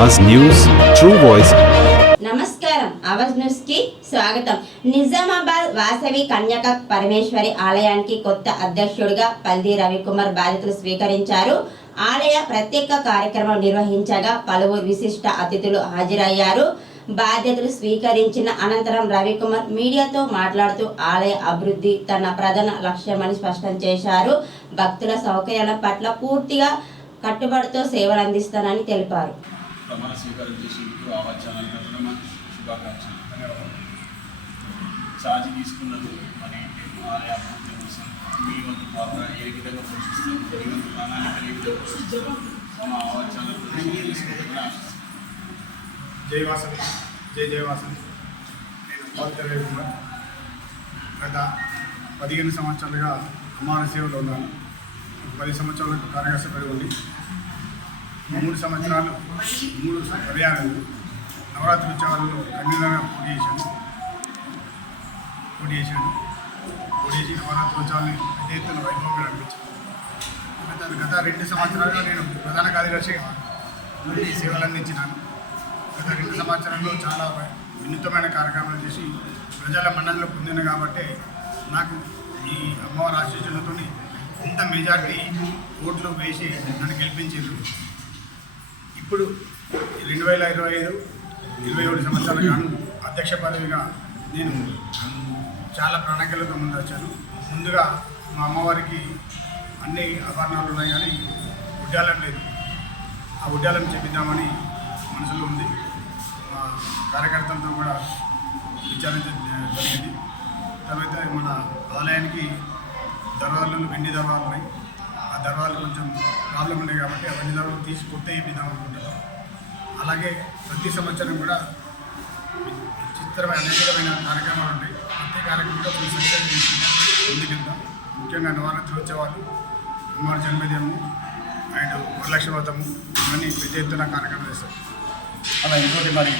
Awaaz news true voice నమస్కారం. అవాజ్ న్యూస్కి స్వాగతం. నిజామాబాద్ వాసవి కన్యక పరమేశ్వరి ఆలయానికి కొత్త అధ్యక్షుడిగా పల్లి రవికుమార్ బాధ్యతలు స్వీకరించారు. ఆలయ ప్రత్యేక కార్యక్రమం నిర్వహించగా పలువురు విశిష్ట అతిథులు హాజరయ్యారు. బాధ్యతలు స్వీకరించిన అనంతరం రవికుమార్ మీడియాతో మాట్లాడుతూ ఆలయ అభివృద్ధి తన ప్రధాన లక్ష్యమని స్పష్టం చేశారు. భక్తుల సౌకర్యాల పట్ల పూర్తిగా కట్టుబడితో సేవలు అందిస్తానని తెలిపారు. ప్రమాణ స్వీకారం చేసేందుకు ఆవాచాలని తరఫున శుభాకాంక్షలు. ఛార్జ్ తీసుకున్నందుకు మరి ఆలయ కోసం. మీ వంతు పాత్ర ఏ విధంగా పోషిస్తారు మీ వంతు ప్రణాళికలు ఏ విధంగా పోషిస్తారు మా ఆవాచాలను తీసుకుంటున్నా జై వాసవి. జై జయ వాసవి. నేను పాల్గొనే కుమార్ గత పదిహేను సంవత్సరాలుగా అమ్మవారి సేవలో ఉన్నాను. పది సంవత్సరాలకు కార్యదర్శపడి ఉంది. మూడు సంవత్సరాలు మూడు పర్యాలు నవరాత్రి ఉత్సవాలలో కన్వీనర్గా పోటీ చేశాను. పోటీ చేశాను. పోటీ చేసి నవరాత్రి ఉత్సవాన్ని పెద్ద ఎత్తున వైభవంగా నడిపించాను. గత గత రెండు సంవత్సరాలుగా నేను ప్రధాన కార్యదర్శిగా సేవలు అందించినాను. గత రెండు సంవత్సరాల్లో చాలా వినూతమైన కార్యక్రమాలు చేసి ప్రజల మన్ననలు పొందాను కాబట్టి నాకు ఈ అమ్మవారి ఆశీస్సులతో ఇంత మెజార్టీ ఓట్లు వేసి నన్ను గెలిపించారు. ఇప్పుడు రెండు వేల ఇరవై ఐదు ఇరవై ఏడు సంవత్సరాల గాను అధ్యక్ష పదవిగా నేను చాలా ప్రణాళికలతో ముందు వచ్చాను ముందుగా మా అమ్మవారికి అన్ని ఆభరణాలు ఉన్నాయి కానీ ఉడ్డాలం లేదు. ఆ ఉడ్డాలం చేపిద్దామని మనసులో ఉంది. మా కార్యకర్తలతో కూడా విచారించడం జరిగింది. తర్వాత మన ఆలయానికి దర్వార్లు వెండి దర్వాలు ఉన్నాయి. ఆ కొంచెం ప్రాబ్లం ఉన్నాయి కాబట్టి అవన్నీ వెండి తీసి కొత్త వేపిద్దాం అనుకుంటున్నాం. అలాగే ప్రతి సంవత్సరం కూడా చిత్రమైన అనేకమైన కార్యక్రమాలు ఉంటాయి. ప్రతి కార్యక్రమంలో కొన్ని సక్సెస్ చేసి ముందుకెళ్తాం ముఖ్యంగా నవరాత్రి ఉత్సవాలు కుమార్ జన్మదినము అండ్ వరలక్ష్మి వ్రతము ఇవన్నీ పెద్ద ఎత్తున కార్యక్రమం చేస్తాం. అలా ఇంకోటి మరి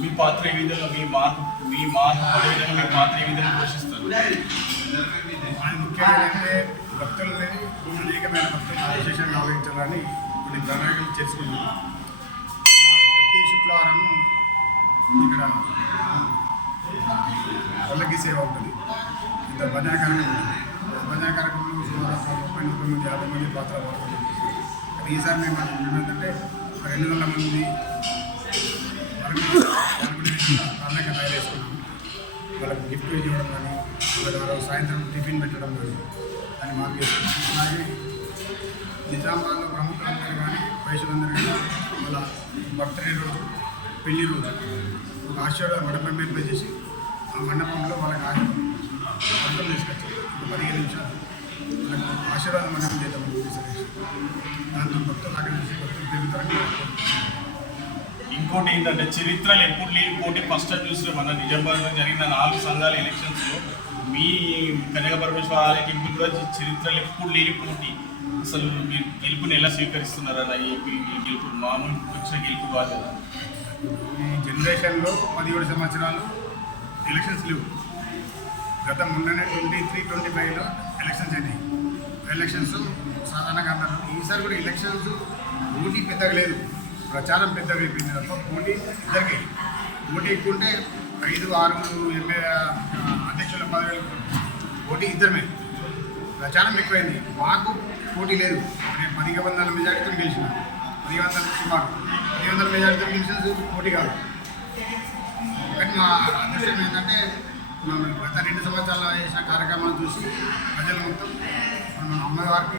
మీ పాత్ర ఏ విధంగా మీ మార్పు మీ మార్పు పడే విధంగా మీ పాత్ర ఏ విధంగా పోషిస్తారు? ముఖ్యంగా ఏంటంటే భక్తులని అనేకమైన భక్తులను విశేషంగా గౌరవించాలని కొన్ని ప్రణాళికలు చేసుకున్నాం. ప్రతి శుక్రవారము ఇక్కడ పల్లకి సేవ ఉంటుంది. ఇంత భజన కార్యక్రమం ఉంటుంది. భజన కార్యక్రమంలో సుమారు ముప్పై ముప్పై మంది యాభై మంది పాత్ర పాల్గొంటుంది కానీ ఈసారి మేము ఏంటంటే ఒక రెండు వందల మంది వరకు ప్రణాళిక తయారు చేసుకున్నాము వాళ్ళకి గిఫ్ట్ ఇవ్వడం కానీ వాళ్ళ సాయంత్రం టిఫిన్ పెట్టడం కానీ అని మాకు అలాగే నిజామాబాద్లో ప్రముఖులందరూ కానీ వయసులందరూ కానీ వాళ్ళ బర్త్డే రోజు పెళ్ళి రోజు ఒక ఆశీర్వాద మండపం ఏర్పాటు చేసి ఆ మండపంలో వాళ్ళకి ఆశీర్వాదం అర్థం తీసుకొచ్చారు ఒక పదిహేను నిమిషాలు వాళ్ళకి ఆశీర్వాద మండపం చేద్దామని చెప్పేసి దాంతో భక్తులు ఆకర్షించి భక్తులు పెరుగుతారని ఇంకోటి ఏంటంటే చరిత్రలు ఎప్పుడు లేని పోటీ ఫస్ట్ టైం చూసిన మన నిజామాబాద్లో జరిగిన నాలుగు సంఘాల ఎలక్షన్స్లో మీ కనక పరమేశ్వర ఆలయ టెంపుల్ కూడా చరిత్రలు ఎప్పుడు లేని అసలు మీరు గెలుపుని ఎలా స్వీకరిస్తున్నారన్న ఈ గెలుపు? మామూలు వచ్చిన గెలుపు కాదు కదా. ఈ జనరేషన్లో పదిహేడు సంవత్సరాలు ఎలక్షన్స్ లేవు. గత మొన్ననే ట్వంటీ త్రీ ట్వంటీ ఫైవ్లో ఎలక్షన్స్ అయినాయి. ఎలక్షన్స్ సాధారణంగా అన్నారు ఈసారి కూడా ఎలక్షన్స్ పోటీ పెద్దగా లేదు. ప్రచారం పెద్దగా అయిపోయింది. తప్ప పోటీ ఇద్దరికి పోటీ ఎక్కువ ఉంటే ఐదు ఆరుగురు ఎంఏ అధ్యక్షుల పదవులు పోటీ ఇద్దరమే. ప్రచారం ఎక్కువైంది. మాకు పోటీ లేదు. నేను పది వందల మెజార్టీతో గెలిచిన. పది వందల సుమారు. పది వందల మెజార్టీతో గెలిచిన పోటీ కాదు. కానీ మా అదృష్టం ఏంటంటే మనం గత రెండు సంవత్సరాలు చేసిన కార్యక్రమాలు చూసి ప్రజలు మొత్తం మన అమ్మవారికి